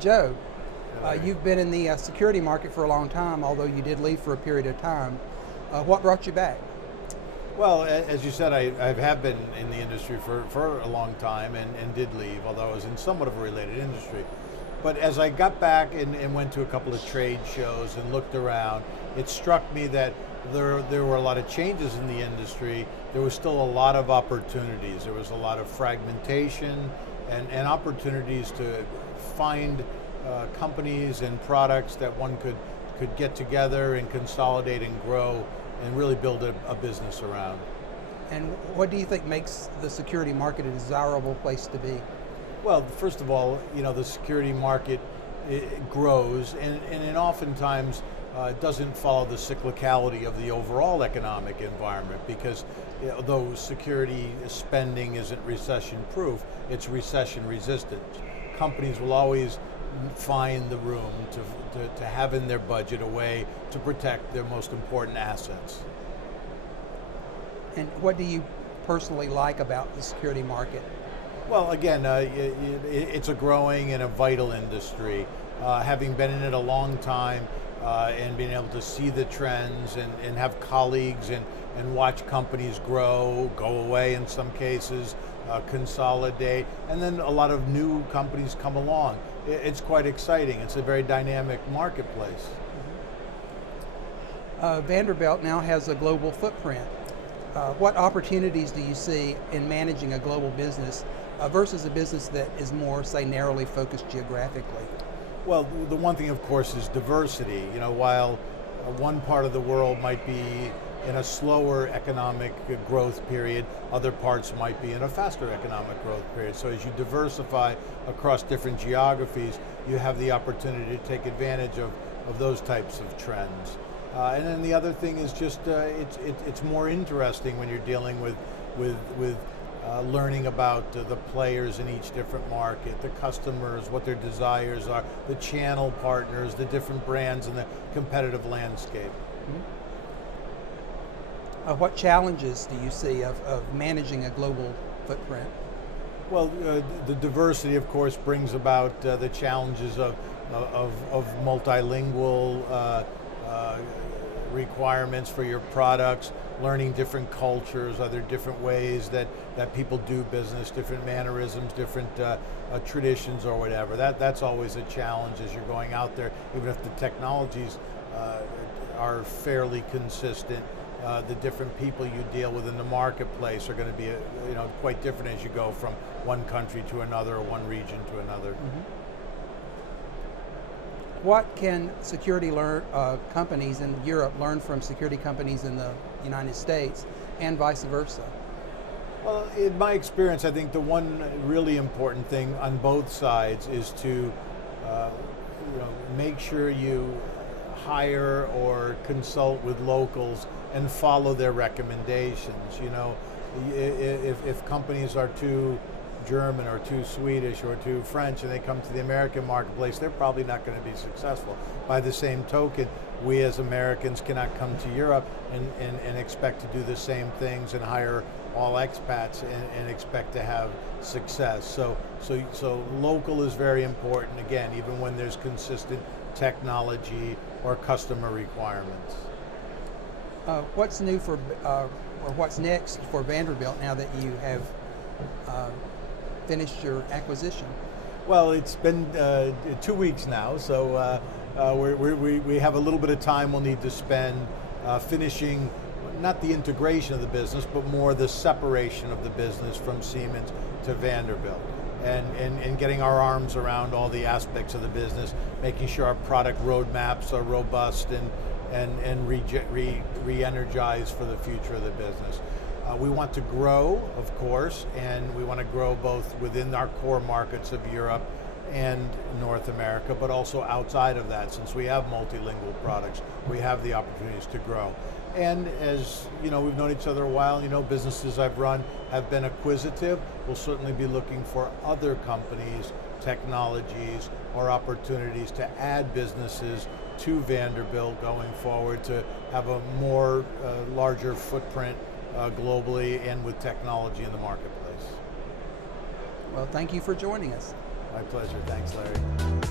Joe, you've been in the security market for a long time, although you did leave for a period of time. What brought you back? Well, as you said, I have been in the industry for a long time and did leave, although I was in somewhat of a related industry. But as I got back and went to a couple of trade shows and looked around, it struck me that there were a lot of changes in the industry. There was still a lot of opportunities. There was a lot of fragmentation and opportunities to find companies and products that one could get together and consolidate and grow and really build a business around. And what do you think makes the security market a desirable place to be? Well, first of all, the security market it grows and oftentimes doesn't follow the cyclicality of the overall economic environment because though security spending isn't recession proof, it's recession resistant. Companies will always find the room to have in their budget a way to protect their most important assets. And what do you personally like about the security market? Well, again, it's a growing and a vital industry. Having been in it a long time and being able to see the trends and have colleagues and watch companies grow, go away in some cases, consolidate, and then a lot of new companies come along. It's quite exciting. It's a very dynamic marketplace. Vanderbilt now has a global footprint. What opportunities do you see in managing a global business versus a business that is more, say, narrowly focused geographically? Well, the one thing, of course, is diversity. While one part of the world might be in a slower economic growth period, other parts might be in a faster economic growth period. So as you diversify across different geographies, you have the opportunity to take advantage of those types of trends. And then the other thing is just it's more interesting when you're dealing with learning about the players in each different market, the customers, what their desires are, the channel partners, the different brands, and the competitive landscape. Mm-hmm. What challenges do you see of managing a global footprint? Well, the diversity, of course, brings about the challenges of multilingual requirements for your products, learning different cultures, other different ways that people do business, different mannerisms, different traditions or whatever. That's always a challenge as you're going out there, even if the technologies are fairly consistent. The different people you deal with in the marketplace are going to be quite different as you go from one country to another or one region to another. Mm-hmm. What can security companies in Europe learn from security companies in the United States and vice versa? Well, in my experience, I think the one really important thing on both sides is to make sure you hire or consult with locals and follow their recommendations. If companies are too German or too Swedish or too French and they come to the American marketplace, they're probably not going to be successful. By the same token, we as Americans cannot come to Europe and expect to do the same things and hire all expats and expect to have success. So local is very important, again, even when there's consistent technology or customer requirements. What's new or what's next for Vanderbilt now that you have finished your acquisition? Well, it's been 2 weeks now, so we have a little bit of time we'll need to spend finishing not the integration of the business, but more the separation of the business from Siemens to Vanderbilt. And getting our arms around all the aspects of the business, making sure our product roadmaps are robust and re-energized for the future of the business. We want to grow, of course, and we want to grow both within our core markets of Europe and North America, but also outside of that. Since we have multilingual products, we have the opportunities to grow. And as we've known each other a while, businesses I've run have been acquisitive. We'll certainly be looking for other companies, technologies, or opportunities to add businesses to Vanderbilt going forward to have a more larger footprint globally and with technology in the marketplace. Well, thank you for joining us. My pleasure. Thanks, Larry.